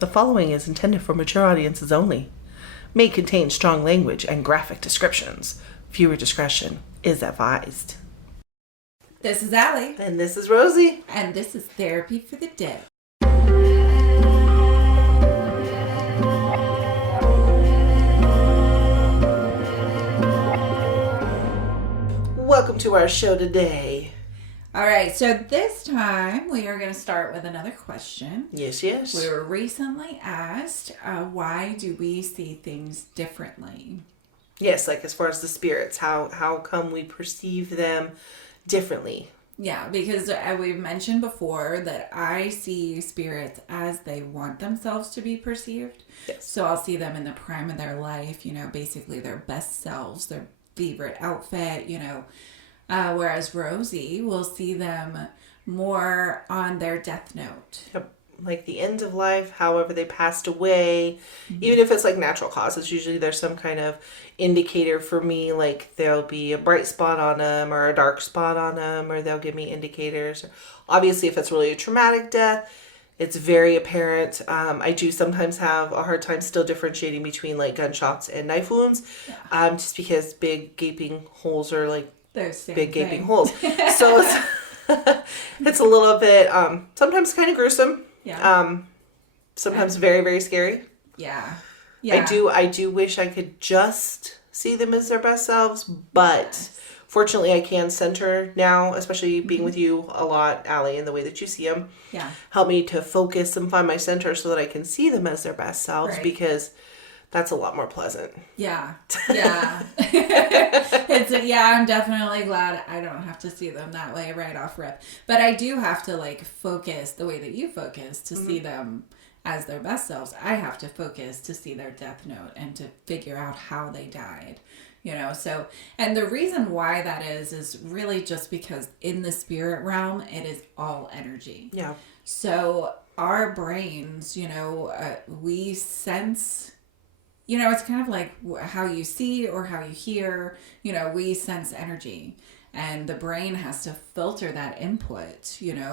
The following is intended for mature audiences only. May contain strong language and graphic descriptions. Viewer discretion is advised. This is Allie. And this is Rosie. And this is Therapy for the Dead. Welcome to our show today. All right, so this time we are going to start with another question. Yes. We were recently asked, why do we see things differently? Yes, like as far as the spirits, how come we perceive them differently? Yeah, because we've mentioned before that I see spirits as they want themselves to be perceived. Yes. So I'll see them in the prime of their life, basically their best selves, their favorite outfit, whereas Rosie will see them more on their death note. Yep. Like the end of life, however they passed away, even if it's like natural causes, usually there's some kind of indicator for me, like there'll be a bright spot on them or a dark spot on them, or they'll give me indicators. Obviously, if it's really a traumatic death, it's very apparent. I do sometimes have a hard time still differentiating between like gunshots and knife wounds, just because big gaping holes are like big gaping holes. So it's a little bit sometimes kind of gruesome. Yeah. Sometimes very, very scary. Yeah. I do wish I could just see them as their best selves, but fortunately I can center now, especially being with you a lot, Allie, in the way that you see them. Yeah. Help me to focus and find my center so that I can see them as their best selves, because that's a lot more pleasant. Yeah. I'm definitely glad I don't have to see them that way right off rip. But I do have to focus the way that you focus to see them as their best selves. I have to focus to see their death note and to figure out how they died. So, and the reason why that is really just because in the spirit realm, it is all energy. Yeah. So our brains, we sense... it's kind of like how you see or how you hear, we sense energy, and the brain has to filter that input,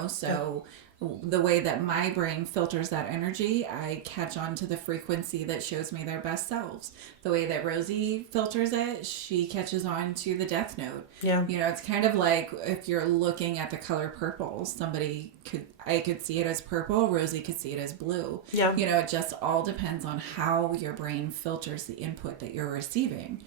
so the way that my brain filters that energy, I catch on to the frequency that shows me their best selves. The way that Rosie filters it, she catches on to the death note. Yeah. It's kind of like if you're looking at the color purple, I could see it as purple, Rosie could see it as blue. Yeah. It just all depends on how your brain filters the input that you're receiving.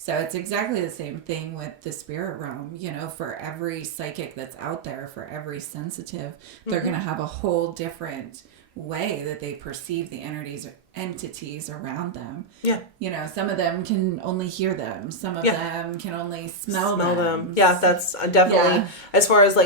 So it's exactly the same thing with the spirit realm. For every psychic that's out there, for every sensitive, they're going to have a whole different way that they perceive the entities around them. Yeah. Some of them can only hear them. Some of them can only smell them. Yeah, that's definitely, as far as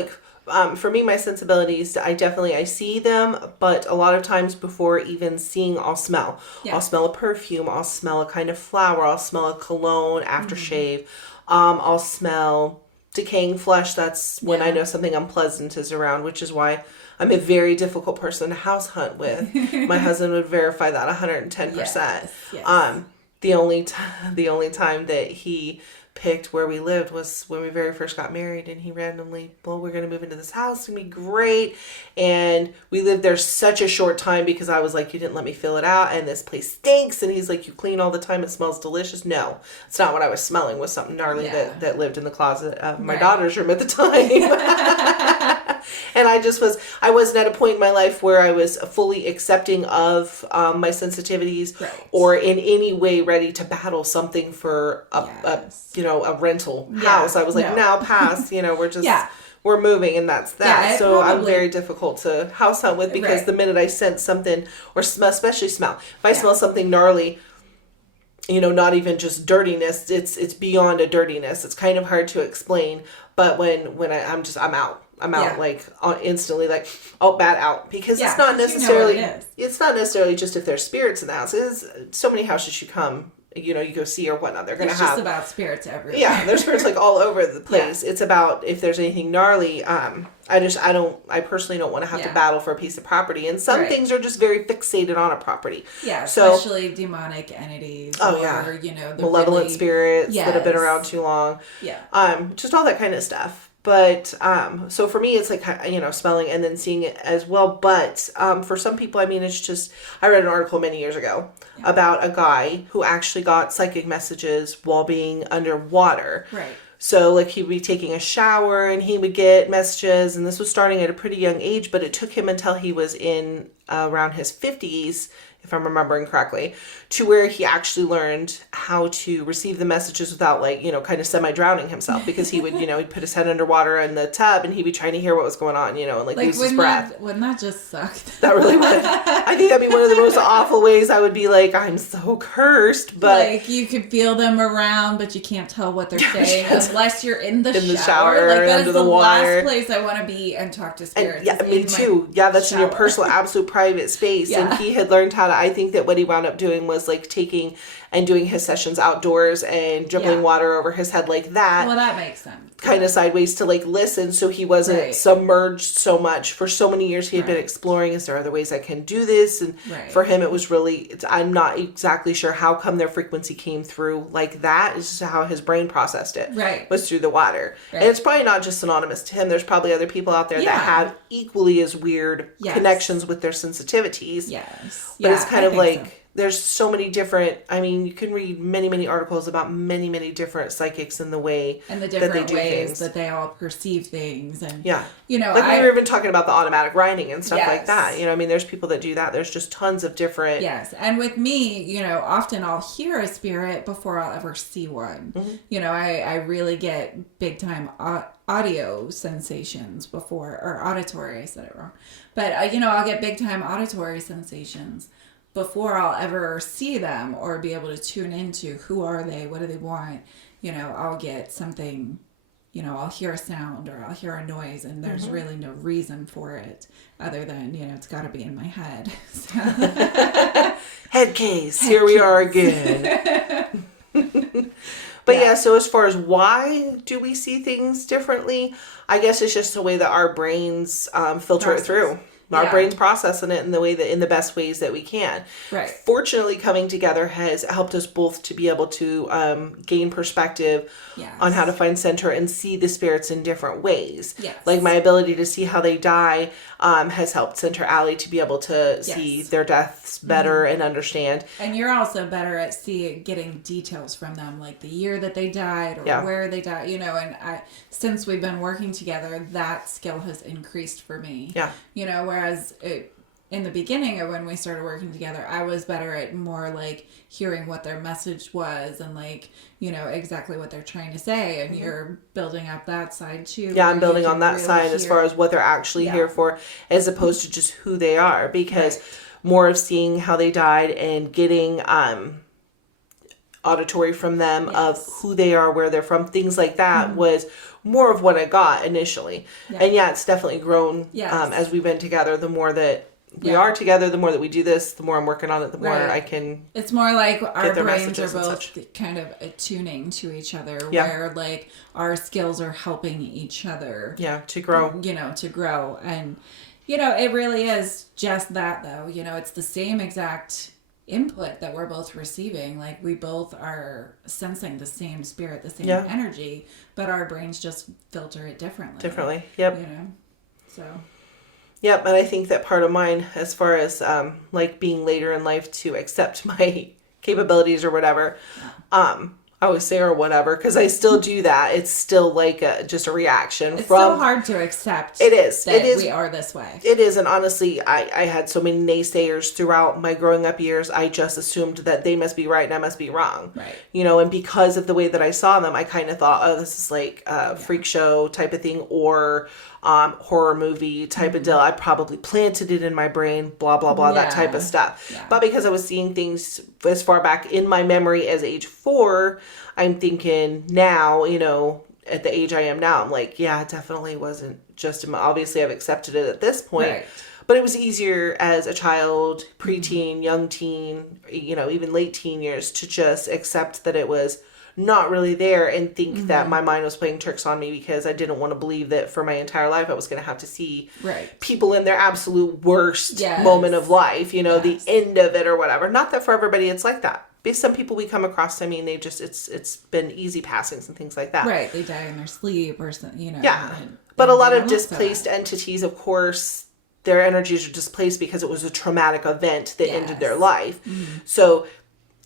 for me, my sensibilities, I see them, but a lot of times before even seeing, I'll smell. Yeah. I'll smell a perfume. I'll smell a kind of flower. I'll smell a cologne, aftershave. I'll smell decaying flesh. That's when I know something unpleasant is around, which is why I'm a very difficult person to house hunt with. My husband would verify that 110%. Yes. The only time that he picked where we lived was when we very first got married, and he randomly, we're going to move into this house, it's going to be great. And we lived there such a short time because I was like, you didn't let me fill it out, and this place stinks. And he's like, you clean all the time, it smells delicious. No, it's not what I was smelling. Was something gnarly that lived in the closet of my daughter's room at the time. And I wasn't at a point in my life where I was fully accepting of my sensitivities or in any way ready to battle something for a rental house. I was like, now pass, we're just, we're moving, and that's that. Yeah, so I'm very difficult to house hunt with, because the minute I sense something, or especially smell, if I smell something gnarly, not even just dirtiness, it's beyond a dirtiness. It's kind of hard to explain, but when I'm out. I'm out instantly, bad out, because it's not necessarily, it's not necessarily just if there's spirits in the house. It's so many houses you come, you go see or whatnot. They're going to have. It's just about spirits everywhere. Yeah. There's spirits all over the place. It's about if there's anything gnarly. I personally don't want to have to battle for a piece of property. And some things are just very fixated on a property. Yeah. Especially demonic entities. The malevolent spirits that have been around too long. Yeah. Just all that kind of stuff. But so for me, it's like, smelling and then seeing it as well. But for some people, I mean, it's just, I read an article many years ago about a guy who actually got psychic messages while being underwater. Right. So like he would be taking a shower and he would get messages, and this was starting at a pretty young age, but it took him until he was in around his 50s, if I'm remembering correctly, to where he actually learned how to receive the messages without kind of semi-drowning himself, because he would, he'd put his head underwater in the tub and he'd be trying to hear what was going on, and lose his breath. Wouldn't that just suck? That really would. I think that'd be one of the most awful ways. I would be like, I'm so cursed, but like you could feel them around, but you can't tell what they're saying unless you're in the shower. Like that under is the water. last place I want to be and talk to spirits. And, me too. Yeah, that's shower. in your personal, absolute private space. Yeah. And he had learned how to. I think that what he wound up doing was like taking and doing his sessions outdoors and dribbling water over his head like that. Well, that makes sense. Kind of sideways to like listen, so he wasn't submerged so much. For so many years he had been exploring, is there other ways I can do this? And for him it was really, I'm not exactly sure how come their frequency came through like that. It's just how his brain processed it. Was through the water. And it's probably not just synonymous to him. There's probably other people out there that have equally as weird connections with their sensitivities. But it's kind of like there's so many different, I mean, you can read many, many articles about many, many different psychics and the way and the different that they do ways things. that they all perceive things. And, like we were even talking about the automatic writing and stuff like that. I mean, there's people that do that. There's just tons of different. And with me, often I'll hear a spirit before I'll ever see one. I really get big time audio sensations before, or auditory, I said it wrong. But, I'll get big time auditory sensations before I'll ever see them or be able to tune into who are they, what do they want. I'll get something, I'll hear a sound or I'll hear a noise, and there's really no reason for it other than, it's got to be in my head. So. Head case. Here we are again. But so as far as why do we see things differently, I guess it's just the way that our brains filter it through. Our brain's processing it in the best ways that we can. Fortunately, coming together has helped us both to be able to gain perspective on how to find center and see the spirits in different ways. Like my ability to see how they die has helped Center Alley to be able to see their deaths better and understand. And you're also better at getting details from them, like the year that they died or where they died. And since we've been working together, that skill has increased for me. Whereas in the beginning of when we started working together, I was better at more like hearing what their message was and exactly what they're trying to say. And you're building up that side too. I'm building on that side as far as what they're actually here for, as opposed to just who they are, because more of seeing how they died and getting auditory from them of who they are, where they're from, things like that was more of what I got initially. And it's definitely grown as we've been together. The more that we are together, the more that we do this, the more I'm working on it, the more I can. It's more like our brains are both kind of attuning to each other, where like our skills are helping each other. To grow. To grow. And, it really is just that though. It's the same exact input that we're both receiving. Like we both are sensing the same spirit, the same energy, but our brains just filter it differently. So and I think that part of mine, as far as like being later in life to accept my capabilities or whatever, I always say or whatever, because I still do that. It's still like just a reaction. It's so hard to accept. It is. We are this way. It is. And honestly, I had so many naysayers throughout my growing up years. I just assumed that they must be right and I must be wrong. And because of the way that I saw them, I kind of thought, oh, this is like a freak show type of thing, or horror movie type of deal. I probably planted it in my brain, blah, blah, blah, that type of stuff. But because I was seeing things as far back in my memory as age 4, I'm thinking now, at the age I am now, I'm like, it definitely wasn't just, obviously I've accepted it at this point, but it was easier as a child, preteen, young teen, even late teen years to just accept that it was not really there and think that my mind was playing tricks on me, because I didn't want to believe that for my entire life I was going to have to see people in their absolute worst moment of life, the end of it or whatever. Not that for everybody it's like that. because some people we come across, I mean, it's been easy passings and things like that. Right. They die in their sleep or something, Yeah. and But a they lot of don't look so displaced bad. entities, of course, their energies are displaced because it was a traumatic event that ended their Yes. life. So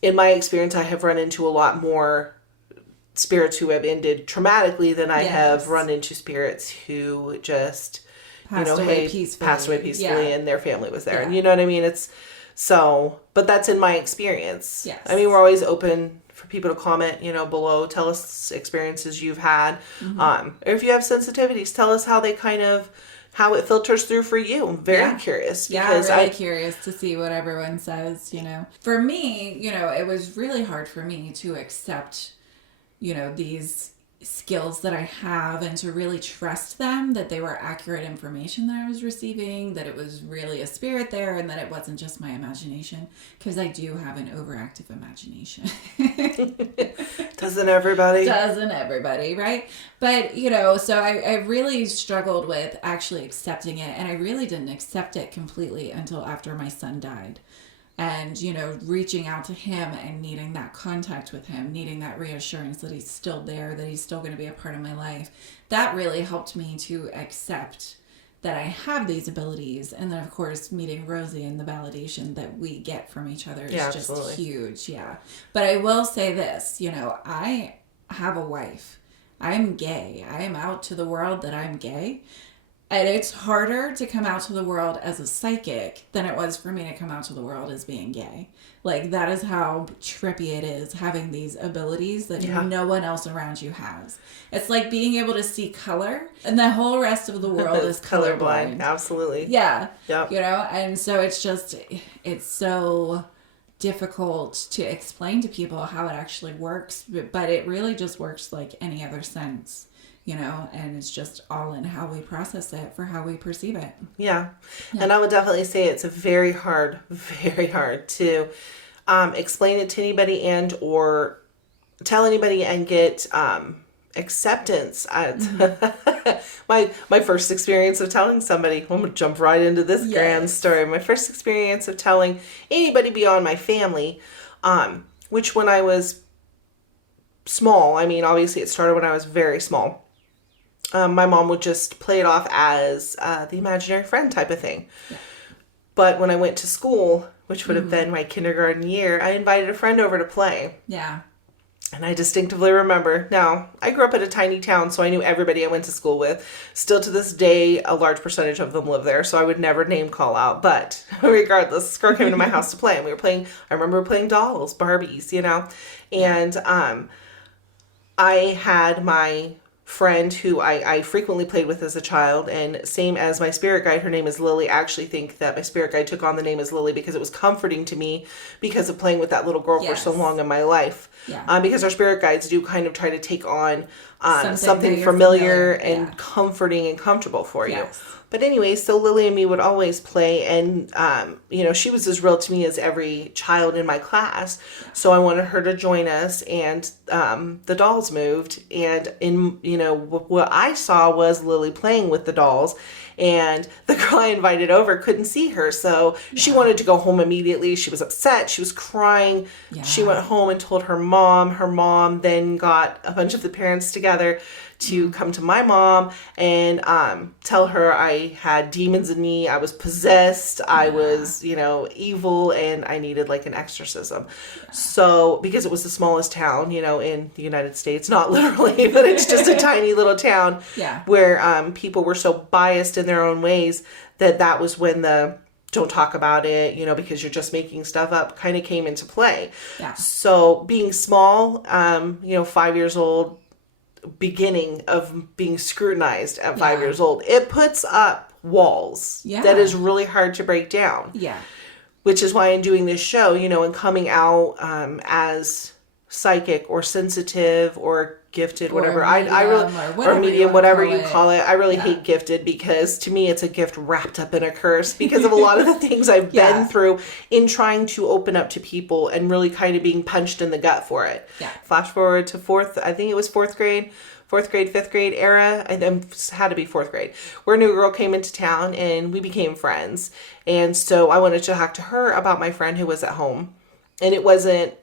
in my experience, I have run into a lot more spirits who have ended traumatically than I have Yes. run into spirits who just, Passed away hey, peacefully. passed away peacefully Yeah. and their family was there. And Yeah. you know what I mean? It's so, but that's in my experience. Yes. I mean, we're always open for people to comment, below, tell us experiences you've had. Or if you have sensitivities, tell us how they how it filters through for you. I'm very curious Yeah, because really curious to see what everyone says, For me, it was really hard for me to accept, these skills that I have and to really trust them, that they were accurate information that I was receiving, that it was really a spirit there and that it wasn't just my imagination, because I do have an overactive imagination. Doesn't everybody? Doesn't everybody, right? But, so I really struggled with actually accepting it, and I really didn't accept it completely until after my son died. And, reaching out to him and needing that contact with him, needing that reassurance that he's still there, that he's still going to be a part of my life. That really helped me to accept that I have these abilities. And then, of course, meeting Rosie and the validation that we get from each other is just huge. Yeah. But I will say this, I have a wife. I'm gay. I am out to the world that I'm gay. And it's harder to come out to the world as a psychic than it was for me to come out to the world as being gay. Like, that is how trippy it is, having these abilities that no one else around you has. It's like being able to see color, and the whole rest of the world is colorblind. Absolutely. Yeah. Yep. And so it's so difficult to explain to people how it actually works, but it really just works like any other sense. And it's just all in how we process it for how we perceive it. Yeah. And I would definitely say it's very hard to explain it to anybody and or tell anybody and get acceptance. My first experience of telling somebody, I'm going to jump right into this grand story. My first experience of telling anybody beyond my family, which when I was small, I mean, obviously it started when I was very small. My mom would just play it off as the imaginary friend type of thing. Yeah. But when I went to school, which would have been my kindergarten year, I invited a friend over to play. Yeah. And I distinctively remember, now, I grew up in a tiny town, so I knew everybody I went to school with. Still to this day, a large percentage of them live there, so I would never name call out. But regardless, this girl came into my house to play, and I remember playing dolls, Barbies, And I had my friend who I frequently played with as a child, and same as my spirit guide, her name is Lily. I actually think that my spirit guide took on the name as Lily because it was comforting to me because of playing with that little girl for so long in my life. Yeah. Because our spirit guides do kind of try to take on something familiar and comforting and comfortable for you. Yes. But anyway, so Lily and me would always play, and, she was as real to me as every child in my class. So I wanted her to join us, and the dolls moved. And, what I saw was Lily playing with the dolls, and the girl I invited over couldn't see her. So she wanted to go home immediately. She was upset. She was crying. Yeah. She went home and told her mom. Her mom then got a bunch of the parents together to come to my mom and tell her I had demons in me. I was possessed. I was, evil, and I needed like an exorcism. Yeah. So, because it was the smallest town, in the United States, not literally, but it's just a tiny little town where people were so biased in their own ways that was when the don't talk about it, because you're just making stuff up kind of came into play. Yeah. So being small, 5 years old, beginning of being scrutinized at 5 years old, it puts up walls that is really hard to break down. Yeah. Which is why in doing this show, and coming out as psychic or sensitive or gifted, whatever. Or medium, whatever you call it. I really hate gifted because to me it's a gift wrapped up in a curse because of a lot of the things I've been through in trying to open up to people and really kind of being punched in the gut for it. Yeah. Flash forward to fourth grade, fifth grade era. Had to be fourth grade, where a new girl came into town and we became friends. And so I wanted to talk to her about my friend who was at home. And it wasn't,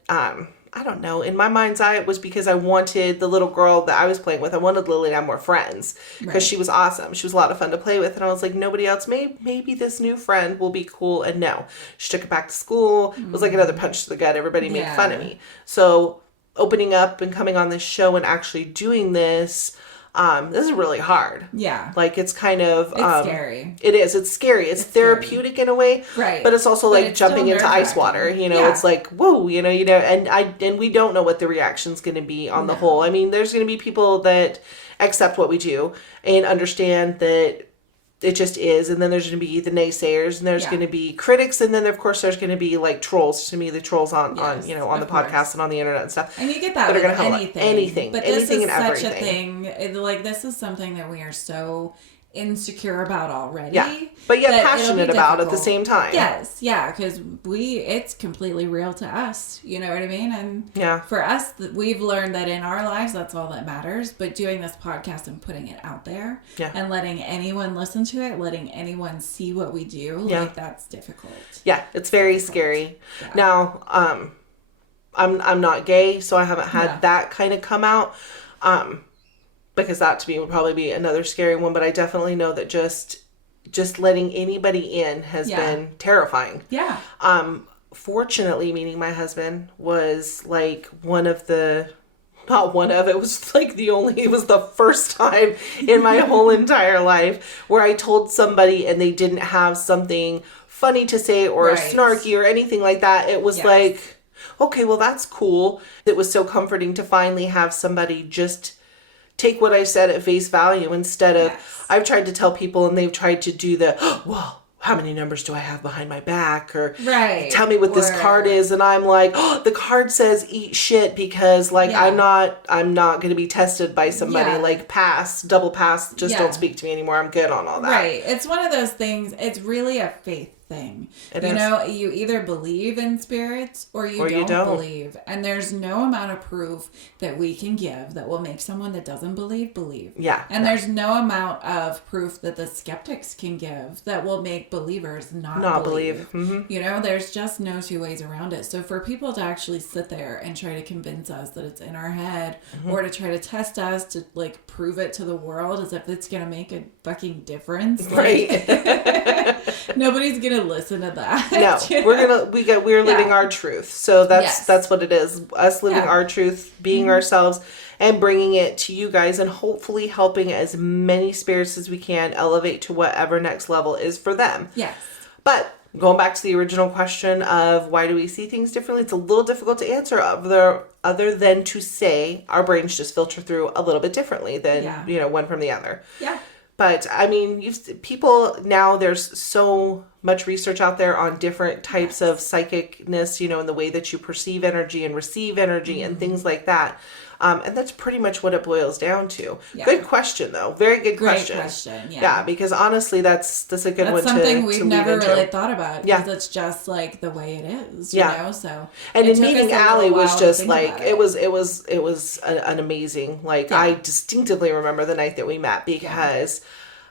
I don't know, in my mind's eye, it was because I wanted the little girl that I was playing with. I wanted Lily to have more friends because she was awesome. She was a lot of fun to play with. And I was like, nobody else, maybe this new friend will be cool. And no, she took it back to school. It was like another punch to the gut. Everybody made fun of me. So opening up and coming on this show and actually doing this is really hard. Yeah. Like, it's kind of... It's scary. It is. It's scary. It's therapeutic in a way. Right. But it's also like jumping into ice water. You know, it's like, whoa, and we don't know what the reaction's going to be on the whole. I mean, there's going to be people that accept what we do and understand that it just is. And then there's going to be the naysayers, and there's going to be critics. And then, of course, there's going to be like trolls. To me, the trolls on the podcast and on the internet and stuff. And you get that with anything. But this is such a thing. Like, this is something that we are so insecure about already. Yeah. But yet passionate about at the same time. Yes. Yeah. Because it's completely real to us. You know what I mean? And for us, we've learned that in our lives, that's all that matters. But doing this podcast and putting it out there and letting anyone listen to it, letting anyone see what we do, like, that's difficult. Yeah. It's very scary. Yeah. Now, I'm not gay, so I haven't had that kind of come out. Because that to me would probably be another scary one. But I definitely know that just letting anybody in has been terrifying. Yeah. Fortunately, meaning my husband was like it was the first time in my whole entire life where I told somebody and they didn't have something funny to say or snarky or anything like that. It was like, okay, well, that's cool. It was so comforting to finally have somebody just take what I said at face value instead of, I've tried to tell people and they've tried to do well, how many numbers do I have behind my back? Or tell me what this card is. And I'm like, the card says eat shit because I'm not going to be tested by somebody like double pass. Just don't speak to me anymore. I'm good on all that. Right. It's one of those things. It's really a faith thing. You either believe in spirits or you don't believe. And there's no amount of proof that we can give that will make someone that doesn't believe. Yeah. And there's no amount of proof that the skeptics can give that will make believers not believe. Mm-hmm. You know, there's just no two ways around it. So for people to actually sit there and try to convince us that it's in our head or to try to test us to like prove it to the world as if it's going to make a fucking difference. Right. Nobody's going to listen to that. No, we're living our truth. So that's what it is. Us living our truth, being ourselves and bringing it to you guys and hopefully helping as many spirits as we can elevate to whatever next level is for them. Yes. But going back to the original question of why do we see things differently, it's a little difficult to answer other than to say our brains just filter through a little bit differently than, one from the other. Yeah. But I mean, people now, there's so much research out there on different types of psychicness, and the way that you perceive energy and receive energy and things like that. And that's pretty much what it boils down to. Yeah. Good question, though. Very good question. Great question, yeah. Because honestly, that's a good one to That's something we've never really thought about. Because it's just like the way it is, you know? So, and in meeting Allie was just like, it was an amazing, I distinctively remember the night that we met because...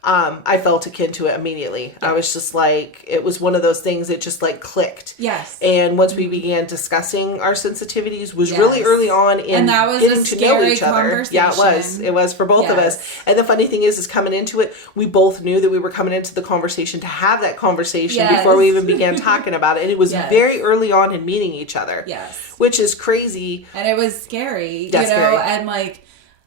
I felt akin to it immediately. Yeah. I was just like, it was one of those things that just clicked. Yes. And once we began discussing our sensitivities was really early on in getting to know each other. Yeah, it was. It was for both of us. And the funny thing is coming into it, we both knew that we were coming into the conversation to have that conversation before we even began talking about it. And it was very early on in meeting each other. Yes. Which is crazy. And it was scary, scary.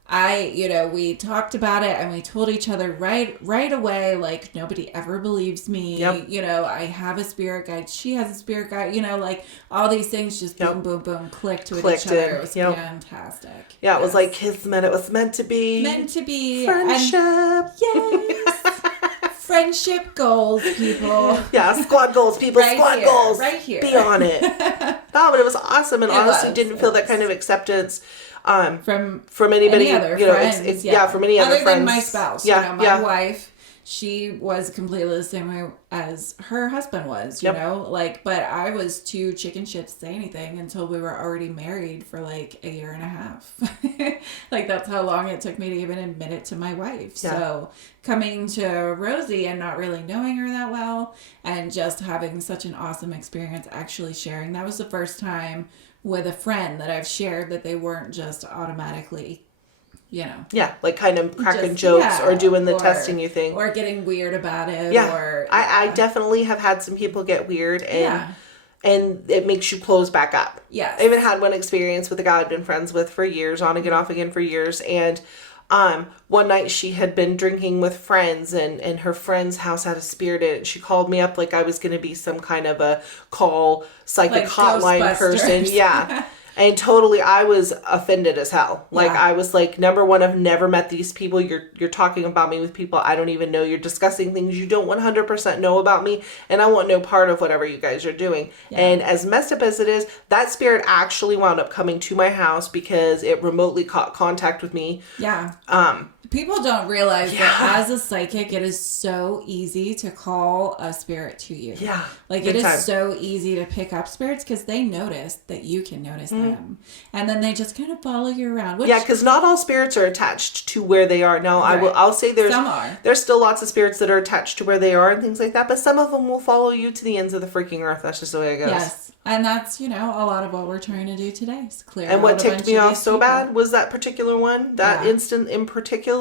And we talked about it and we told each other right away, nobody ever believes me. Yep. I have a spirit guide. She has a spirit guide. All these things just boom, boom, boom, clicked with each other. It was fantastic. Yeah, it was like kismet. It was meant to be. Meant to be. Friendship. Yes. Friendship goals, people. Yeah, squad goals, people. Squad goals. Right here. Be on it. No, but it was awesome and honestly didn't feel that kind of acceptance. From anybody, any other friends, from any other friends. Other than my spouse, my wife, she was completely the same way as her husband was, you Yep. know, like, but I was too chicken shit to say anything until we were already married for like a year and a half. Like, that's how long it took me to even admit it to my wife. Yeah. So coming to Rosie and not really knowing her that well and just having such an awesome experience actually sharing, that was the first time with a friend that I've shared that they weren't just automatically, you know, Yeah, like kind of cracking just, jokes yeah, or doing the or- testing you thing. or getting weird about it. Yeah, Or I definitely have had some people get weird, and yeah, and it makes you close back up. yes, I even had one experience with a guy I'd been friends with for years, on again, off again for years, and one night she had been drinking with friends, and her friend's house had a spirit in it. She called me up like I was going to be some kind of a call psychic Like hotline person. Ghostbusters. Yeah. And totally, I was offended as hell. Like, Yeah. I was like, number one, I've never met these people. You're talking about me with people I don't even know. You're discussing things you don't 100% know about me, and I want no part of whatever you guys are doing. Yeah. And as messed up as it is, that spirit actually wound up coming to my house because it remotely caught contact with me. yeah. People don't realize that as a psychic, it is so easy to call a spirit to you. Yeah, Like, big it is time. so easy to pick up spirits because they notice that you can notice them. And then they just kind of follow you around. Which, Yeah, because not all spirits are attached to where they are. Now, Right. I'll say Some are. there's still lots of spirits that are attached to where they are and things like that, but some of them will follow you to the ends of the freaking earth. That's just the way it goes. Yes. And that's, you know, a lot of what we're trying to do today is clear And out what a ticked bunch me of off these so people. bad was that particular one, that Yeah. instant in particular.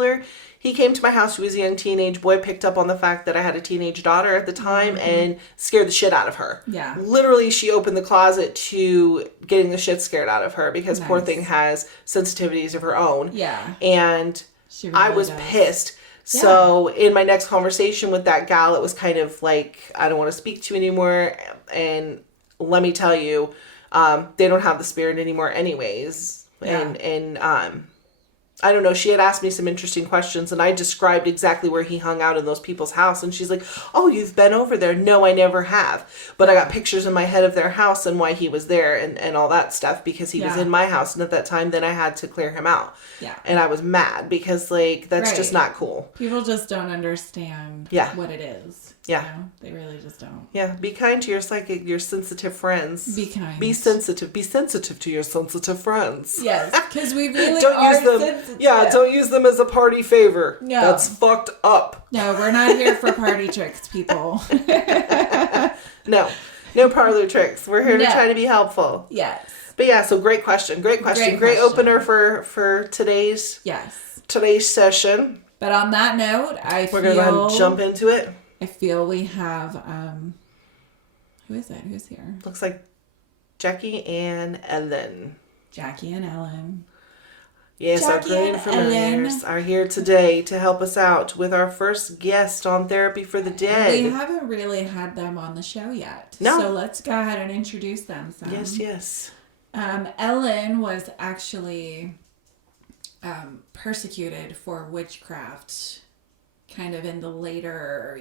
He came to my house. He was a young teenage boy, picked up on the fact that I had a teenage daughter at the time, and scared the shit out of her. Yeah. Literally, she opened the closet to getting the shit scared out of her because poor Nice. thing has sensitivities of her own. Yeah. And She really I was does. pissed. So in my next conversation with that gal, it was kind of like, I don't want to speak to you anymore. And let me tell you, they don't have the spirit anymore anyways. Yeah. And I don't know, she had asked me some interesting questions, and I described exactly where he hung out in those people's house, and she's like, oh, you've been over there. No, I never have. But I got pictures in my head of their house and why he was there and all that stuff, because he was Yeah. in my house, and at that time then I had to clear him out. Yeah. And I was mad because, like, that's just Right. not cool. People just don't understand Yeah. what it is. Yeah. You know? They really just don't. Yeah, be kind to your psychic, your sensitive friends. Be kind. Be sensitive. Be sensitive to your sensitive friends. Yes, because we really Don't are use them. sensitive. Yeah, don't use them as a party favor. No. That's fucked up. No, we're not here for party tricks, people. No, no parlor tricks. We're here to No. try to be helpful. Yes. But yeah, so great question. Great question. Great Great question. opener for today's session. But on that note, We're gonna go ahead and jump into it. I feel we have who is it? Who's here? Looks like Jackie and Ellen. Jackie and Ellen. Yes, Jackie our green and familiars Ellen. are here today to help us out with our first guest on Therapy for the Dead. We haven't really had them on the show yet. No. So let's go ahead and introduce them some. Yes. Ellen was actually persecuted for witchcraft kind of in the later,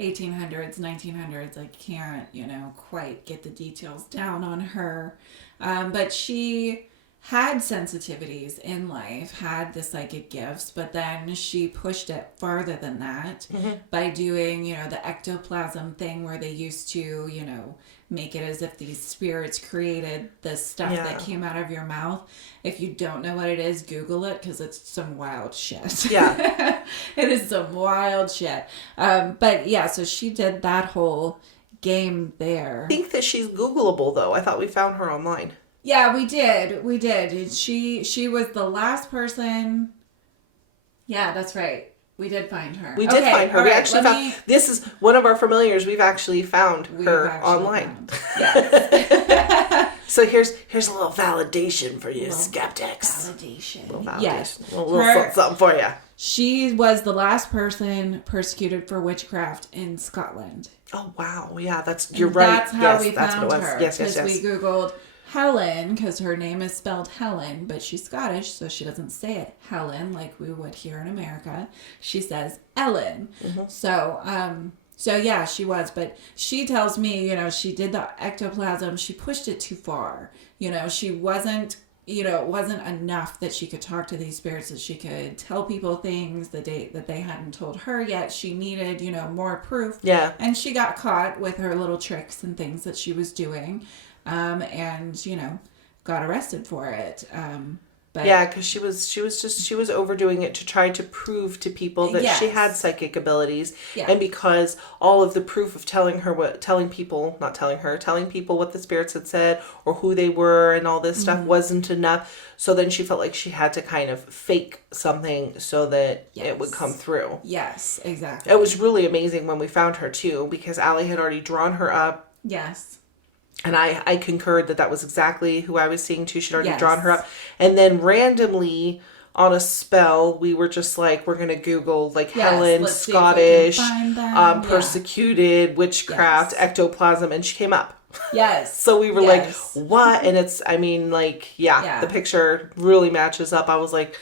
1800s, 1900s. I can't, quite get the details down on her. But she had sensitivities in life, had the psychic gifts, but then she pushed it farther than that by doing, the ectoplasm thing where they used to, make it as if these spirits created the stuff that came out of your mouth. If you don't know what it is, Google it, because it's some wild shit. Yeah. It is some wild shit. But yeah, so she did that whole game there. I think that she's Googleable, though. I thought we found her online. Yeah, we did. She was the last person. Yeah, that's right. We did find her. We did find her. all We right, actually found... This is one of our familiars. We've actually found her online. Yes. So here's a little validation for you skeptics. Validation. Yes. A little something for you. She was the last person persecuted for witchcraft in Scotland. Oh, wow. Yeah, you're right. That's how we that's found what it was. her. Yes. Because we Googled Helen, because her name is spelled Helen, but she's Scottish, so she doesn't say it Helen like we would here in America. She says Ellen. So yeah, she was. But she tells me, she did the ectoplasm. She pushed it too far. She wasn't, it wasn't enough that she could talk to these spirits, that she could tell people things that they hadn't told her yet. She needed, more proof. Yeah. And she got caught with her little tricks and things that she was doing, and got arrested for it. But yeah, because she was overdoing it to try to prove to people that she had psychic abilities, and because all of the proof of telling people what the spirits had said or who they were and all this stuff wasn't enough. So then she felt like she had to kind of fake something so that it would come through. Yes, exactly. It was really amazing when we found her too, because Allie had already drawn her up. Yes. And I concurred that was exactly who I was seeing too. She'd already drawn her up. And then randomly on a spell, we were just like, we're going to Google Helen, Scottish, persecuted, witchcraft, ectoplasm, and she came up. Yes. So we were like, what? And it's, the picture really matches up. I was like,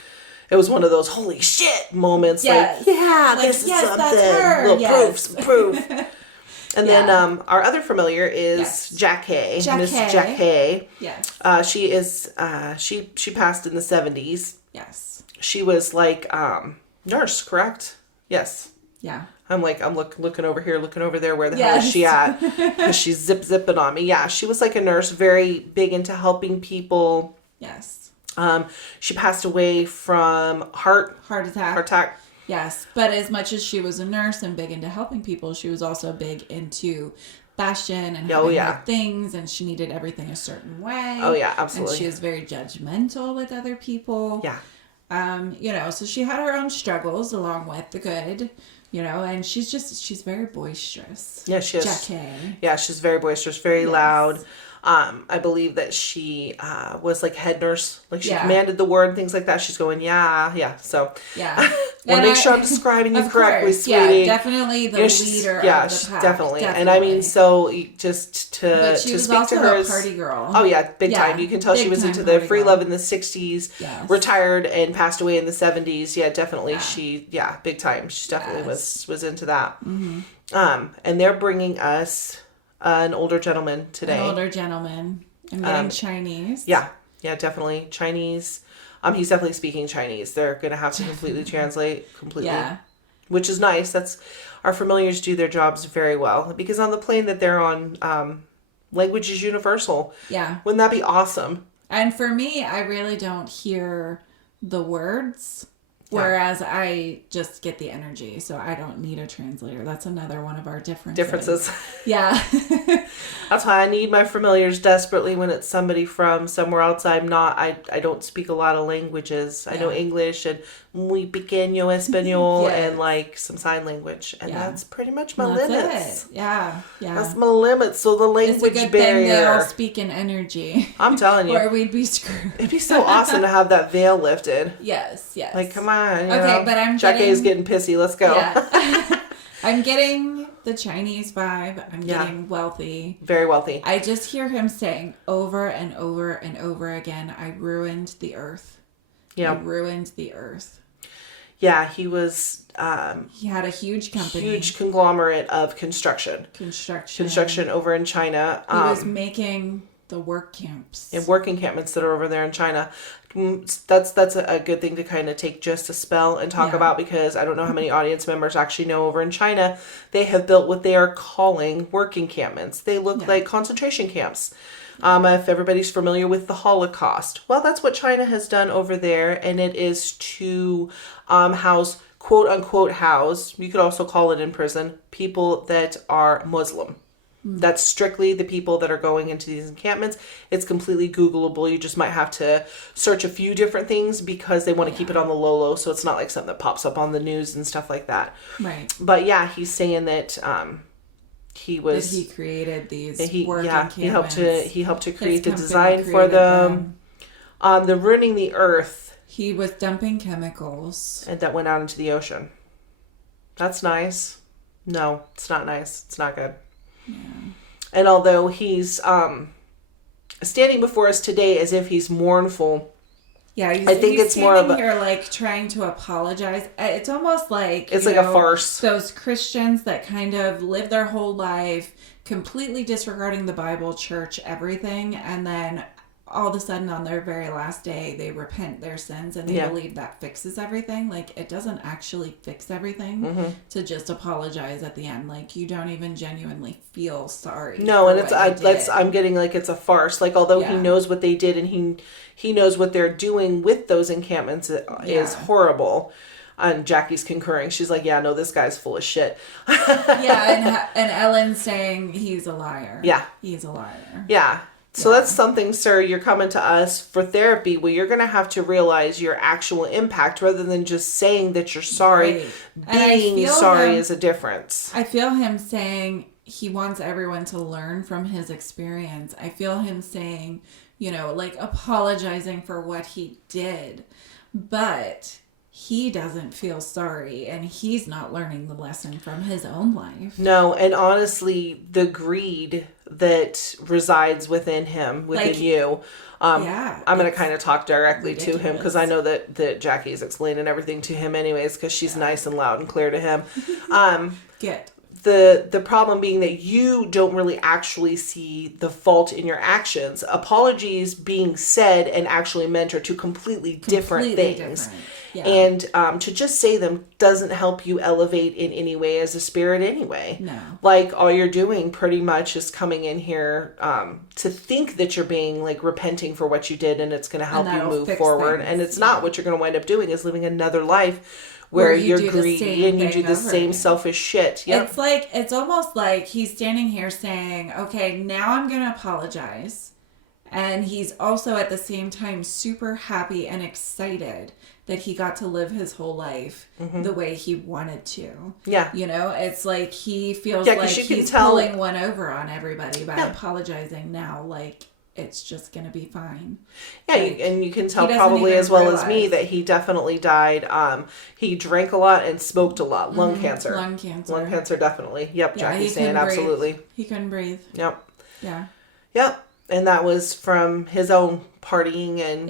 it was one of those holy shit moments. Yes. This is something. That's her. Little proof. And then our other familiar is Jack Hay, Miss Jack Hay. Yes. She is she passed in the 70s. Yes. She was nurse, correct? Yes. Yeah. I'm looking over here, looking over there. Where the hell is she at? Because she's zipping on me. Yeah, she was like a nurse, very big into helping people. Yes. She passed away from heart attack. Yes, but as much as she was a nurse and big into helping people, she was also big into fashion and having her things, and she needed everything a certain way. Oh yeah, absolutely. And she was very judgmental with other people. Yeah. So she had her own struggles along with the good, and she's very boisterous. Yeah, she is. Jackie. Yeah, she's very boisterous, very loud. I believe that she was head nurse. She commanded the word and things like that. She's going, yeah. So want to make sure I'm describing you correctly, course, sweetie. Yeah, definitely the leader of the pack. Definitely. And I mean, so just to but she was speak also to her a party girl. Oh yeah, big time. You can tell she was into the free love in the 60s, retired and passed away in the 70s. Yeah, definitely. She, big time. She definitely was into that. Mm-hmm. And they're bringing us an older gentleman today. I'm getting Chinese. Yeah, definitely. Chinese. He's definitely speaking Chinese. They're going to have to completely translate completely. Yeah. Which is nice. That's our familiars do their jobs very well. Because on the plane that they're on, language is universal. Yeah. Wouldn't that be awesome? And for me, I really don't hear the words. Whereas I just get the energy, so I don't need a translator. That's another one of our differences. Yeah. That's why I need my familiars desperately when it's somebody from somewhere else. I don't speak a lot of languages. I know English and muy pequeño español and some sign language. And that's pretty much my limits. It. Yeah. That's my limits. So the language it's a good barrier. Thing they all speak in energy. I'm telling you. Or we'd be screwed. It'd be so awesome to have that veil lifted. Yes. Come on. Okay, but I'm Jack A is getting pissy. Let's go. Yeah. I'm getting the Chinese vibe. I'm getting wealthy. Very wealthy. I just hear him saying over and over and over again, I ruined the earth. Yeah. I ruined the earth. Yeah, he was... he had a huge company. Huge conglomerate of construction. Construction over in China. He was making the work camps. And work encampments that are over there in China. That's a good thing to kind of take just a spell and talk about, because I don't know how many audience members actually know over in China, they have built what they are calling work encampments. They look like concentration camps. If everybody's familiar with the Holocaust, well, that's what China has done over there, and it is to house, quote unquote, you could also call it in prison, people that are Muslim. That's strictly the people that are going into these encampments. It's completely Googleable. You just might have to search a few different things because they want to keep it on the low, so it's not like something that pops up on the news and stuff like that. Right. But yeah, he's saying that he created these work encampments. He helped to create the design for them. They're ruining the earth. He was dumping chemicals. And that went out into the ocean. That's nice. No, it's not nice. It's not good. Yeah. And although he's standing before us today as if he's mournful, I think it's more of a here trying to apologize. It's almost like it's like a farce. Those Christians that kind of live their whole life completely disregarding the Bible, church, everything, and then all of a sudden on their very last day they repent their sins and they believe that fixes everything. Like, it doesn't actually fix everything to just apologize at the end. Like, you don't even genuinely feel sorry. No, and I'm getting like it's a farce. Like, although he knows what they did and he knows what they're doing with those encampments is horrible. And Jackie's concurring. She's like, yeah, no, this guy's full of shit. And Ellen's saying he's a liar. Yeah. He's a liar. Yeah. So that's something, sir, you're coming to us for therapy. Well, you're going to have to realize your actual impact rather than just saying that you're sorry. Right. Being sorry is a difference. I feel him saying he wants everyone to learn from his experience. I feel him saying, you know, like apologizing for what he did. But he doesn't feel sorry and he's not learning the lesson from his own life. No, and honestly, the greed that resides within him, within you, I'm going to kind of talk directly to him because I know that Jackie is explaining everything to him anyways because she's nice and loud and clear to him. Good. The problem being that you don't really actually see the fault in your actions. Apologies being said and actually meant are two completely different things. Yeah. And to just say them doesn't help you elevate in any way as a spirit anyway. No. Like, all you're doing pretty much is coming in here to think that you're being like repenting for what you did and it's going to help you move forward. And it's not. What you're going to wind up doing is living another life where you're greedy and you do the same selfish shit. Yep. It's almost like he's standing here saying, okay, now I'm going to apologize. And he's also at the same time super happy and excited that he got to live his whole life the way he wanted to. Yeah. You know, it's like he feels like he's pulling one over on everybody by apologizing now. Like, it's just going to be fine. Yeah, like, and you can tell probably as well as me that he definitely died. He drank a lot and smoked a lot. Lung cancer. Lung cancer, definitely. Yep, Jackie's saying absolutely. He couldn't breathe. Yep. Yeah. Yep. And that was from his own partying and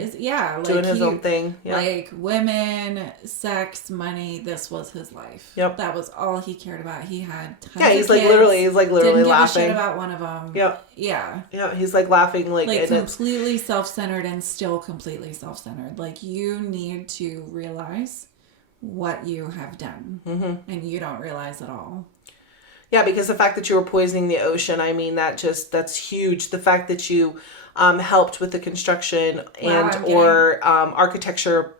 doing his own thing. Yep. Like women, sex, money, this was his life. Yep. That was all he cared about. He had tons of kids, literally didn't laughing. Give a shit about one of them. Yep. Yeah. Yeah, he's like laughing like completely self-centered and still completely self-centered. Like, you need to realize what you have done. And you don't realize it all. Yeah, because the fact that you were poisoning the ocean, I mean, that's huge. The fact that you helped with the construction or architecture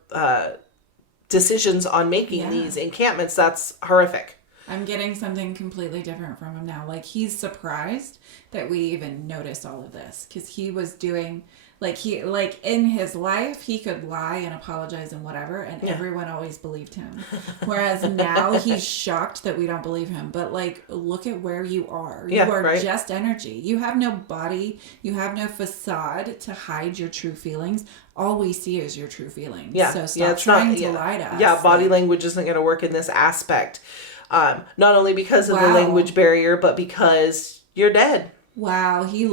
decisions on making these encampments, that's horrific. I'm getting something completely different from him now. Like, he's surprised that we even noticed all of this because he was doing... Like in his life, he could lie and apologize and whatever, and everyone always believed him. Whereas now he's shocked that we don't believe him. But like, look at where you are. You are just energy. You have no body. You have no facade to hide your true feelings. All we see is your true feelings. Yeah. So stop trying to lie to us. Yeah, body language isn't going to work in this aspect. Not only because of the language barrier, but because you're dead. Wow, he's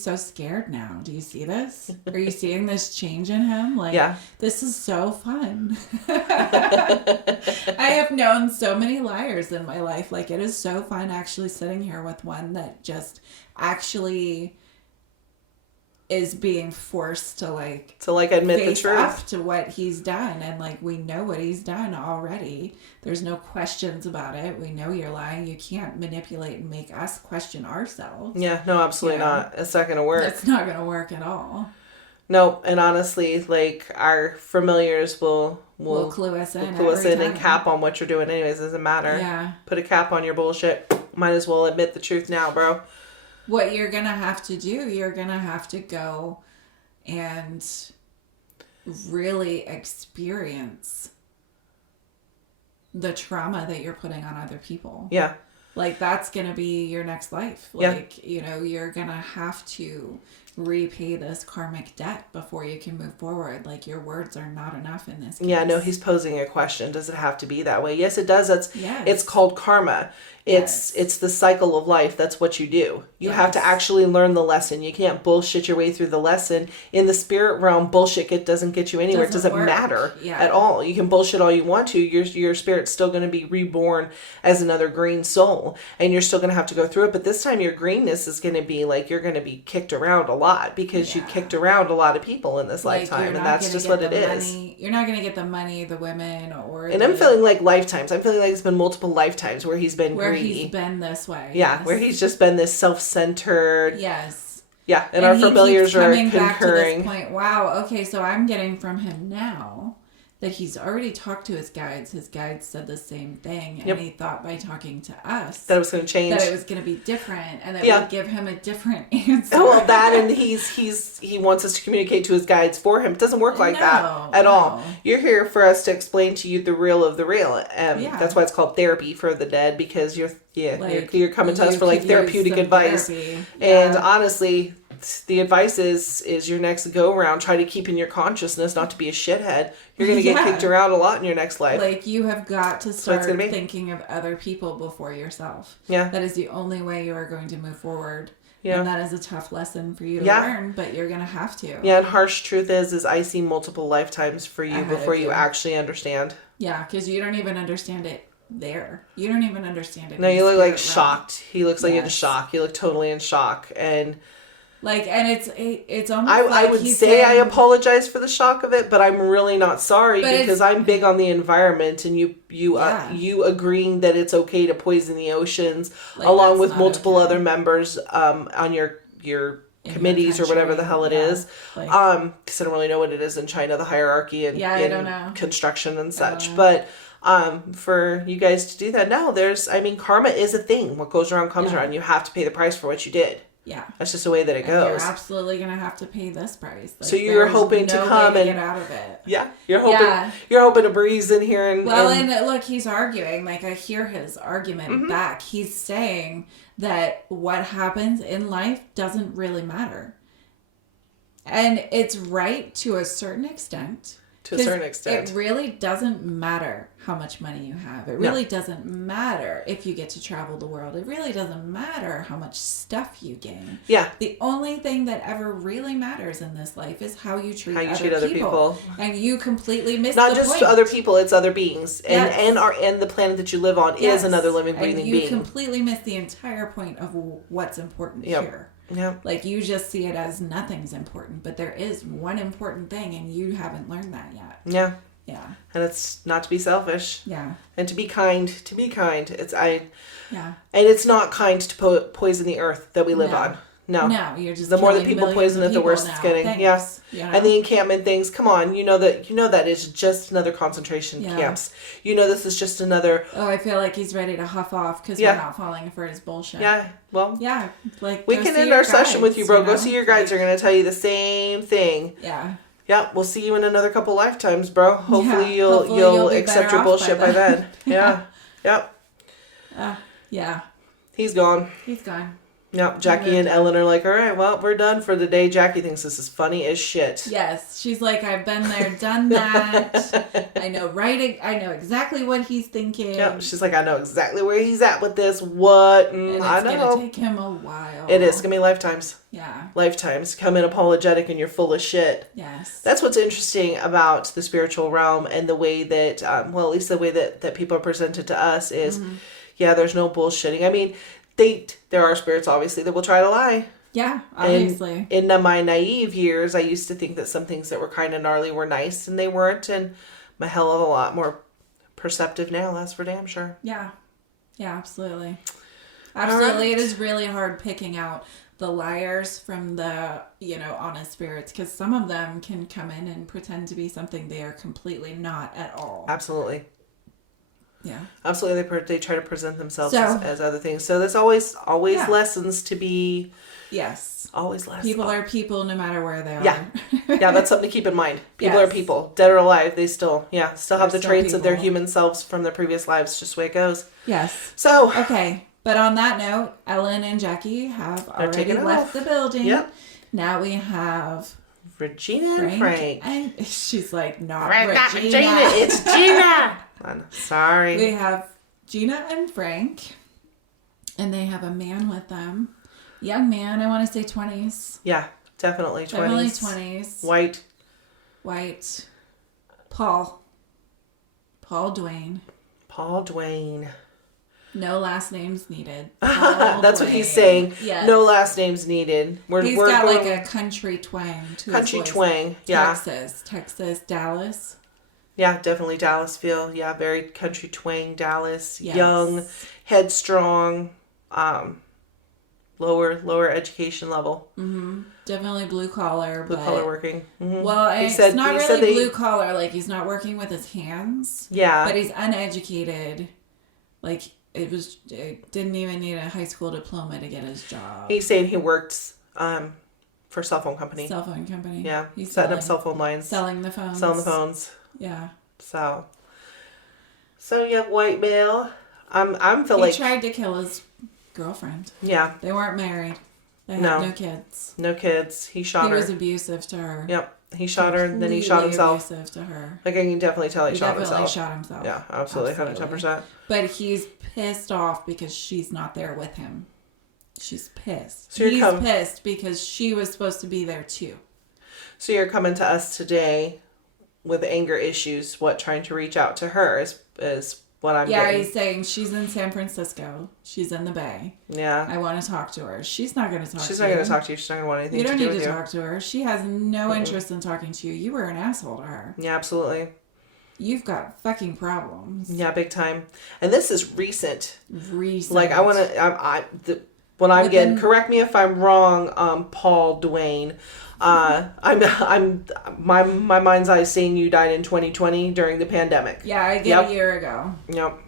so scared now. Do you see this? Are you seeing this change in him? Like, this is so fun. I have known so many liars in my life. Like, it is so fun actually sitting here with one that just actually is being forced to admit the truth up to what he's done. And like, we know what he's done already. There's no questions about it. We know you're lying. You can't manipulate and make us question ourselves. Yeah, no, absolutely not. It's not going to work. It's not going to work at all. No, and honestly, like, our familiars will clue us in and cap on what you're doing anyways. It doesn't matter. Yeah. Put a cap on your bullshit. Might as well admit the truth now, bro. What you're going to have to do, you're going to have to go and really experience the trauma that you're putting on other people. Yeah. Like, that's going to be your next life. Like, you know, you're going to have to repay this karmic debt before you can move forward. Like, your words are not enough in this case. Yeah, no, he's posing a question. Does it have to be that way? Yes, it does. It's called karma. It's the cycle of life. That's what you do. You have to actually learn the lesson. You can't bullshit your way through the lesson. In the spirit realm, bullshit doesn't get you anywhere. It doesn't matter at all. You can bullshit all you want to. Your spirit's still going to be reborn as another green soul. no. And you're still going to have to go through it. But this time your greenness is going to be like, you're going to be kicked around a lot because you kicked around a lot of people in this lifetime. And that's just what it is. You're not going to get the money, the women, or and I'm feeling like lifetimes. I'm feeling like it's been multiple lifetimes where he's been greedy. Where he's been this way. Yeah, yes. where he's just been this self-centered. Yes. Yeah, and our familiars are concurring. Back to this point. Wow, okay, so I'm getting from him now that he's already talked to his guides. His guides said the same thing, and he thought by talking to us that it was going to change, that it was going to be different, and that would give him a different answer. Well, that and he wants us to communicate to his guides for him. It doesn't work like that at all. You're here for us to explain to you the real of the real. That's why it's called therapy for the dead, because you're coming to us for like therapeutic advice. And honestly, the advice is your next go around, try to keep in your consciousness not to be a shithead. You're going to get kicked around a lot in your next life. Like, you have got to start thinking of other people before yourself. Yeah. That is the only way you are going to move forward. Yeah. And that is a tough lesson for you to learn, but you're going to have to. Yeah, and harsh truth is I see multiple lifetimes for you before you actually understand. Yeah, because you don't even understand it there. You don't even understand it. No, you look like shocked. He looks like in shock. You look totally in shock. And it's almost I would say I apologize for the shock of it, but I'm really not sorry because I'm big on the environment, and you agreeing that it's okay to poison the oceans, along with multiple other members on your committees or whatever the hell it is. Because I don't really know what it is in China, the hierarchy and I don't know. Construction and such, but. For you guys to do that, karma is a thing. What goes around comes around. You have to pay the price for what you did. Yeah. That's just the way that it goes. You're absolutely going to have to pay this price. So you're hoping to come and get out of it. Yeah. You're hoping to breeze in here and look, he's arguing. Like, I hear his argument back. He's saying that what happens in life doesn't really matter. And it's right to a certain extent. To a certain extent. It really doesn't matter how much money you have. It really doesn't matter if you get to travel the world. It really doesn't matter how much stuff you gain. Yeah. The only thing that ever really matters in this life is how you treat other people. And you completely miss Not the just point. other people, it's other beings. And the planet that you live on is another living, breathing being. You completely miss the entire point of what's important here. Yeah. Like, you just see it as nothing's important, but there is one important thing, and you haven't learned that yet. Yeah. Yeah. And it's not to be selfish. Yeah. And to be kind. And Yeah. it's not kind to poison the earth that we live on. No. No, you're just the more that people poison it, the worse it's getting. Yes. Yeah. And the encampment things, come on, you know that is just another concentration camps. This is just another. Oh, I feel like he's ready to huff off because we're not falling for his bullshit. Yeah. Well. Yeah. Like, we can end our session with you, bro. Go see your guides. They're gonna tell you the same thing. Yeah. Yeah. We'll see you in another couple lifetimes, bro. Hopefully you'll accept your bullshit by then. Yeah. Yep. Yeah. He's gone. Yep, Jackie and Ellen are like, all right, well, we're done for the day. Jackie thinks this is funny as shit. Yes. She's like, I've been there, done that. I know exactly what he's thinking. Yep. She's like, I know exactly where he's at with this. What? And it's I know. It's going to take him a while. It is. It's going to be lifetimes. Yeah. Lifetimes. Come in apologetic and you're full of shit. Yes. That's what's interesting about the spiritual realm and the way that, at least the way that people are presented to us is, there's no bullshitting. I mean, there are spirits, obviously, that will try to lie. Yeah, obviously. In my naive years, I used to think that some things that were kind of gnarly were nice, and they weren't. And I'm a hell of a lot more perceptive now, that's for damn sure. Yeah. Yeah, absolutely. Absolutely. Right. It is really hard picking out the liars from the, honest spirits, because some of them can come in and pretend to be something they are completely not at all. Absolutely. Yeah. Absolutely. They try to present themselves as other things. So there's always lessons to be. Yes. Always lessons. People are people no matter where they are. Yeah, that's something to keep in mind. People are people. Dead or alive, they still have the traits of their human selves from their previous lives. Just the way it goes. Yes. So. Okay. But on that note, Ellen and Jackie have already left the building. Yep. Now we have Regina and Frank. And she's like, not Regina. It's Gina. I'm sorry. We have Gina and Frank, and they have a man with them. Young man, I want to say 20s. Yeah, definitely 20s. Definitely 20s. White. Paul Dwayne. No last names needed. That's what he's saying. Yes. No last names needed. He's got like a country twang to country his voice. twang. Yeah. Texas, Dallas. Yeah, definitely Dallas feel. Yeah, very country twang Dallas. Yes. Young, headstrong, lower education level. Mm-hmm. Definitely blue collar. Blue collar working. Mm-hmm. Well, it's not really blue collar. Like, he's not working with his hands. Yeah. But he's uneducated. Like, it didn't even need a high school diploma to get his job. He's saying he worked for a cell phone company. Yeah. He's setting up cell phone lines. Selling the phones. Yeah. So yeah, white male. He tried to kill his girlfriend. Yeah. They weren't married. They had no kids. No kids. He shot her. He was abusive to her. Yep. He shot her, and then he shot himself. Abusive to her. Like, I can definitely tell he shot definitely himself. shot himself. Yeah, absolutely. 110%. But he's pissed off because she's not there with him. She's pissed. So he's pissed because she was supposed to be there too. So you're coming to us today with anger issues, trying to reach out to her is what I'm getting. He's saying she's in San Francisco. She's in the Bay. Yeah. I want to talk to her. She's not going to talk to you. She's not going to talk to you. She's not going to want anything to do with you. You don't need to talk to her. She has no interest in talking to you. You were an asshole to her. Yeah, absolutely. You've got fucking problems. Yeah, big time. And this is recent. Like, I want to... What I'm getting, correct me if I'm wrong, Paul Dwayne. My mind's eye saying you died in 2020 during the pandemic. Yeah, I get a year ago. Yep.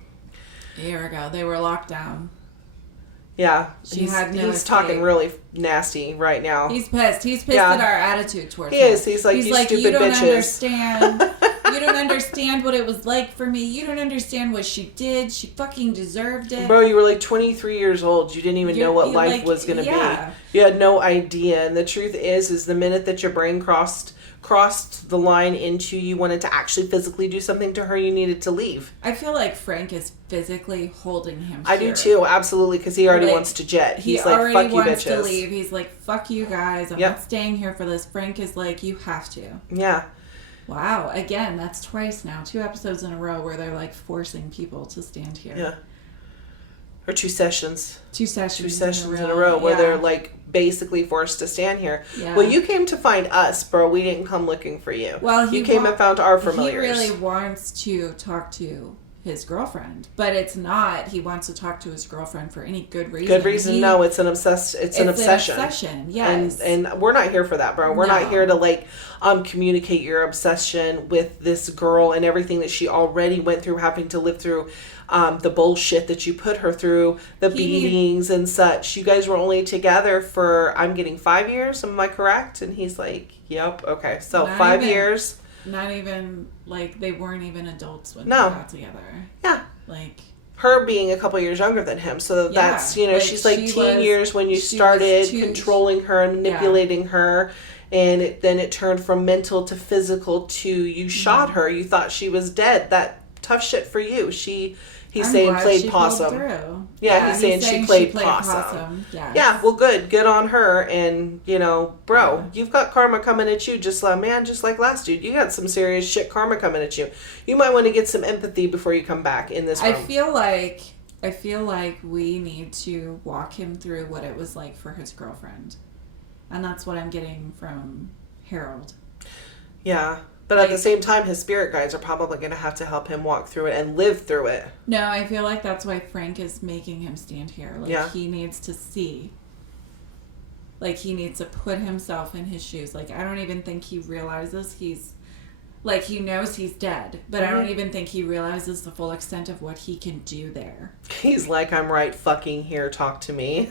A year ago, they were locked down. Yeah, he's talking really nasty right now. He's pissed. He's pissed at our attitude towards him. He is. He's like, you stupid you don't bitches. Understand. You don't understand what it was like for me. You don't understand what she did. She fucking deserved it. Bro, you were like 23 years old. You didn't even know what life was going to be. You had no idea. And the truth is the minute that your brain crossed the line into you wanted to actually physically do something to her, you needed to leave. I feel like Frank is physically holding him I do too, absolutely, because he already wants to jet. He's like, fuck you, bitches. He already wants to leave. He's like, fuck you guys. I'm not staying here for this. Frank is like, you have to. Yeah. Wow. Again, that's twice now. 2 episodes in a row where they're like forcing people to stand here. Yeah. Or 2 sessions. 2 sessions. 2 sessions in a row where they're like basically forced to stand here. Yeah. Well, you came to find us, bro. We didn't come looking for you. Well, you came and found our familiars. He really wants to talk to his girlfriend, but it's not. He wants to talk to his girlfriend for any good reason. Good reason? No, it's an obsession. It's an obsession. Yes. And we're not here for that, bro. We're not here to like communicate your obsession with this girl and everything that she already went through, having to live through. The bullshit that you put her through, the beatings and such. You guys were only together for, I'm getting 5 years. Am I correct? And he's like, yep. Okay. So 5 years. Not even, like, they weren't even adults when they got together. Yeah. Like, her being a couple years younger than him. So that's, like, she's like teen years when you started controlling her and manipulating her. And then it turned from mental to physical to you shot her. You thought she was dead. That tough shit for you. He's saying played possum. Yeah, he's saying she played possum. Yes. Yeah, well, good on her. And bro, you've got karma coming at you, just like last dude. You got some serious shit karma coming at you. You might want to get some empathy before you come back in this room. I feel like we need to walk him through what it was like for his girlfriend, and that's what I'm getting from Harold. Yeah. But at the same time, his spirit guides are probably going to have to help him walk through it and live through it. No, I feel like that's why Frank is making him stand here. Like, he needs to see. Like, he needs to put himself in his shoes. Like, I don't even think he realizes like, he knows he's dead, but I don't even think he realizes the full extent of what he can do there. He's like, I'm right fucking here, talk to me.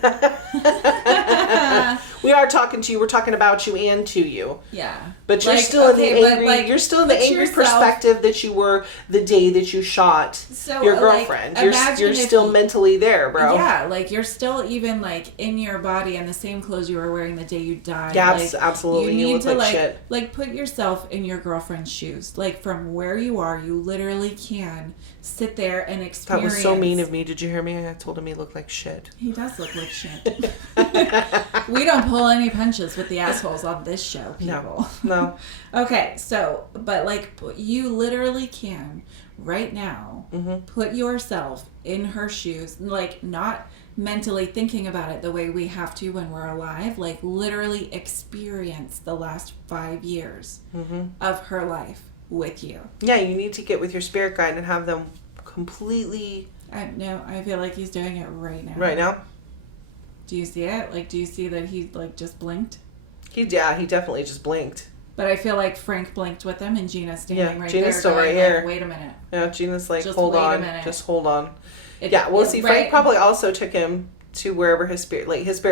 We are talking to you, we're talking about you and to you. Yeah. But you're still in the angry, you're still in the angry perspective that you were the day that you shot your girlfriend. You're still mentally there, bro. Yeah, like, you're still even, like, in your body in the same clothes you were wearing the day you died. Yeah, like, absolutely. You need to, like shit. Like, put yourself in your girlfriend's shoes. Like, from where you are, you literally can sit there and experience. That was so mean of me. Did you hear me? I told him he looked like shit. He does look like shit. We don't pull any punches with the assholes on this show, people. No. Okay, so, but like, you literally can, right now, put yourself in her shoes, like, not mentally thinking about it the way we have to when we're alive, like, literally experience the last 5 years of her life with you. Yeah, you need to get with your spirit guide and have them completely... I feel like he's doing it right now. Right now? Do you see it? Like, do you see that he, like, just blinked? He definitely just blinked. But I feel like Frank blinked with him, and Gina's standing right there. Gina's still going, right here. Like, wait a minute. Yeah, Gina's like, Just hold wait a on. minute. Just hold on. Right. Frank probably also took him to wherever his spirit,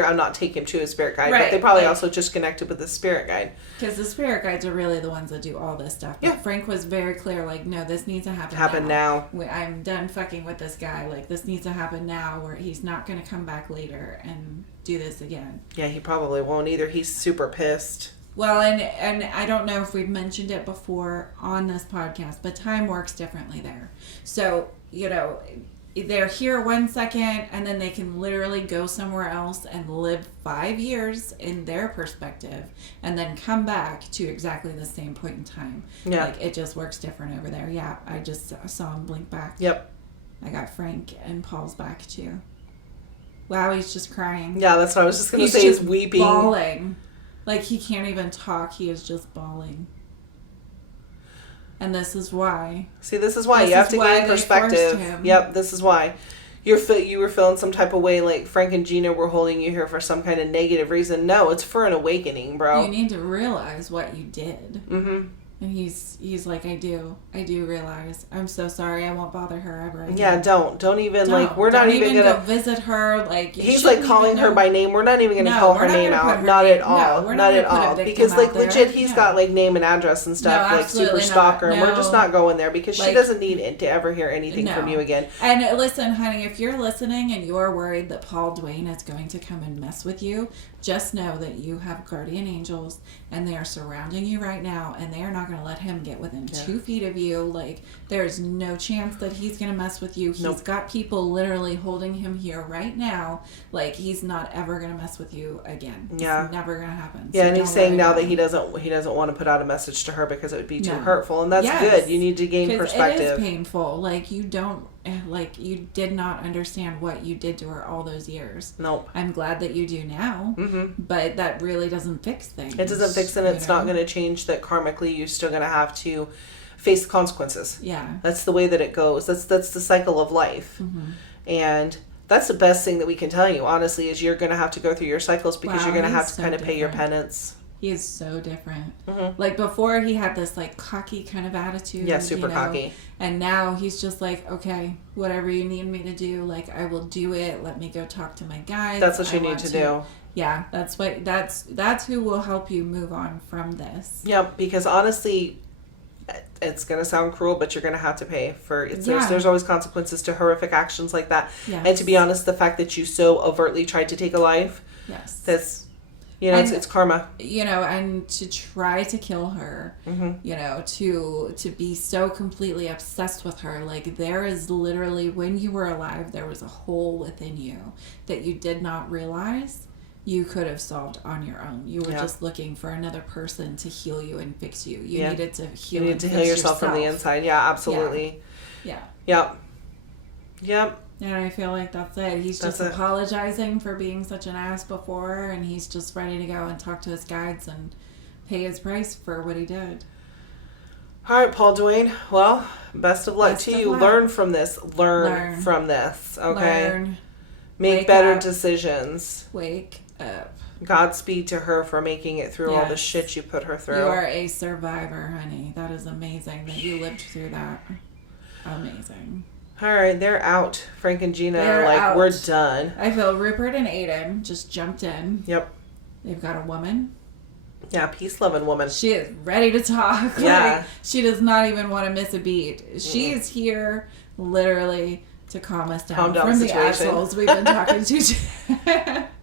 I'm not taking him to his spirit guide, but they probably also just connected with the spirit guide. Because the spirit guides are really the ones that do all this stuff. But Frank was very clear, like, no, this needs to happen now. I'm done fucking with this guy. Like, this needs to happen now, where he's not going to come back later and do this again. Yeah, he probably won't either. He's super pissed. Well, and I don't know if we've mentioned it before on this podcast, but time works differently there. So, they're here 1 second, and then they can literally go somewhere else and live 5 years in their perspective, and then come back to exactly the same point in time. Yeah. Like, it just works different over there. Yeah, I just saw him blink back. Yep. I got Frank and Paul's back, too. Wow, he's just crying. Yeah, that's what I was just going to say. He's weeping. Bawling. Like, he can't even talk. He is just bawling. And this is why. See, this is why you have to gain perspective. Yep, this is why. You were feeling some type of way, like Frank and Gina were holding you here for some kind of negative reason. No, it's for an awakening, bro. You need to realize what you did. Mm-hmm. And he's like, I do realize. I'm so sorry. I won't bother her ever again. Yeah, don't even like, we're not even gonna go visit her. Like, he's like calling her by name. We're not even gonna call her name out. Not at all. Not at all. Because like legit, he's got like name and address and stuff, like super stalker. And we're just not going there because she doesn't need to ever hear anything from you again. And listen, honey, if you're listening and you're worried that Paul Dwayne is going to come and mess with you, just know that you have guardian angels and they are surrounding you right now, and they are not going to let him get within 2 feet of you. Like, there's no chance that he's going to mess with you. He's got people literally holding him here right now. Like, he's not ever going to mess with you again. Yeah. It's never going to happen. Yeah, so and he's saying now that he doesn't want to put out a message to her because it would be too hurtful, and that's good. You need to gain perspective. It is painful. Like, you did not understand what you did to her all those years. Nope. I'm glad that you do now, but that really doesn't fix things. It doesn't fix it. It's not going to change that karmically. You're still going to have to face the consequences. Yeah. That's the way that it goes. That's the cycle of life. And that's the best thing that we can tell you, honestly, is you're going to have to go through your cycles because you're going to have to kind of pay your penance. He is so different. Like, before he had this like cocky kind of attitude. Yeah, super cocky. And now he's just like, okay, whatever you need me to do, like, I will do it. Let me go talk to my guys. That's what you need to do. Yeah, that's who will help you move on from this. Yeah, because honestly, it's going to sound cruel, but you're going to have to pay for it. There's always consequences to horrific actions like that. Yes. And to be honest, the fact that you so overtly tried to take a life, that's... it's karma. And to try to kill her, to be so completely obsessed with her. Like, there is literally, when you were alive, there was a hole within you that you did not realize you could have solved on your own. You were just looking for another person to heal you and fix you. You needed to heal. You need to heal yourself from the inside. Yeah, absolutely. Yeah. Yep. And I feel like that's it. He's just apologizing for being such an ass before, and he's just ready to go and talk to his guides and pay his price for what he did. All right, Paul Dwayne. Well, best of luck to you. Learn from this. Learn from this. Okay. Make better decisions. Wake up. Godspeed to her for making it through all the shit you put her through. You are a survivor, honey. That is amazing that you lived through that. Amazing. All right, they're out. Frank and Gina are like, out. We're done. I feel Rupert and Aiden just jumped in. Yep. They've got a woman. Yeah, peace-loving woman. She is ready to talk. Yeah. Like, she does not even want to miss a beat. She is here literally to calm us down from the assholes we've been talking to.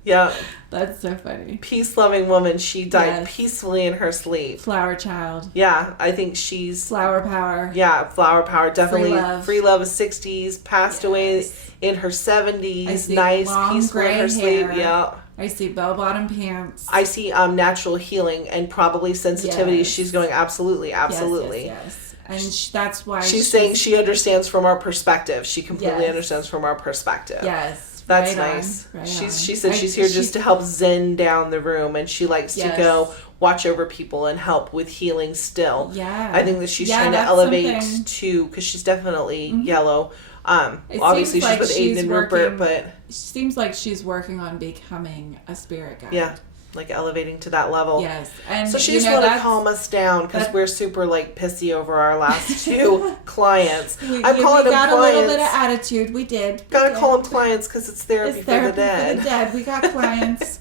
Yeah. That's so funny. Peace-loving woman. She died peacefully in her sleep. Flower child. Yeah, I think she's... Flower power. Yeah, flower power. Definitely. Free love of 60s. Passed away in her 70s. Nice, peaceful in her sleep. Yeah. I see bell-bottom pants. I see natural healing and probably sensitivity. Yes. She's going, absolutely. Yes. And that's why she's saying she understands from our perspective. She completely Yes. understands from our perspective. Yes. That's right nice. on, right She on. said she's here just to help zen down the room, and she likes to Yes. go watch over people and help with healing still. Yeah. I think that she's Yeah, trying to that's elevate something. too, because she's definitely yellow. It Obviously seems like she's with Aiden and Rupert, but seems like she's working on becoming a spirit guide. yeah, like elevating to that level. Yes. And So she's want to calm us down because we're super like pissy over our last two clients. We I'm calling them got clients. a little bit of attitude. We did. Gotta call them clients because it's therapy, It's for therapy the dead. for the dead. We got clients.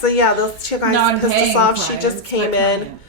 So yeah, those two guys pissed us Non-paying off. She clients, just came but in. clients.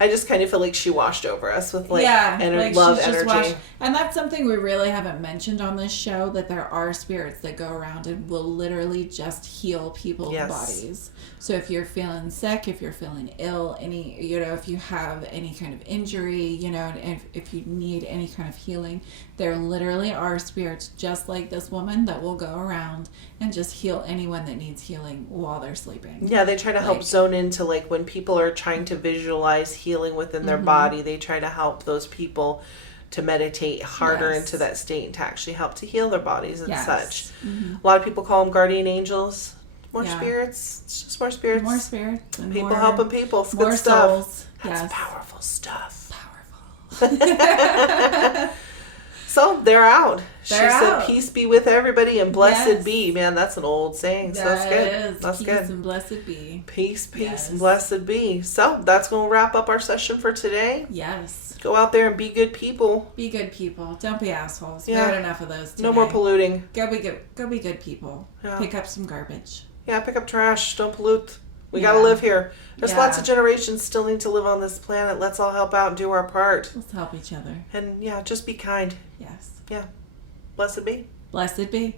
I just kind of feel like she washed over us with like like love she's just energy. and that's something we really haven't mentioned on this show, that there are spirits that go around and will literally just heal people's bodies. So if you're feeling sick, if you're feeling ill, if you have any kind of injury, and if you need any kind of healing, there literally are spirits just like this woman that will go around and just heal anyone that needs healing while they're sleeping. Yeah, they try to help zone into like when people are trying to visualize healing within their body, they try to help those people to meditate harder into that state and to actually help to heal their bodies and such. A lot of people call them guardian angels. More spirits. It's just more spirits. More spirits. And people more, helping people. It's more good stuff. souls. That's powerful stuff. Powerful. So they're out. They're she out. said, "Peace be with everybody and blessed Yes. be." Man, that's an old saying. So that's good. Is. That's Peace good. and blessed be. Peace, Yes. and blessed be. So that's going to wrap up our session for today. Yes. Go out there and be good people. Be good people. Don't be assholes. Yeah. We had enough of those today. No more polluting. Go be good. Go be good people. Yeah. Pick up some garbage. Yeah, pick up trash. Don't pollute. We Yeah. got to live here. There's Yeah. lots of generations still need to live on this planet. Let's all help out and do our part. Let's help each other. And yeah, just be kind. Yes. Yeah. Blessed be. Blessed be.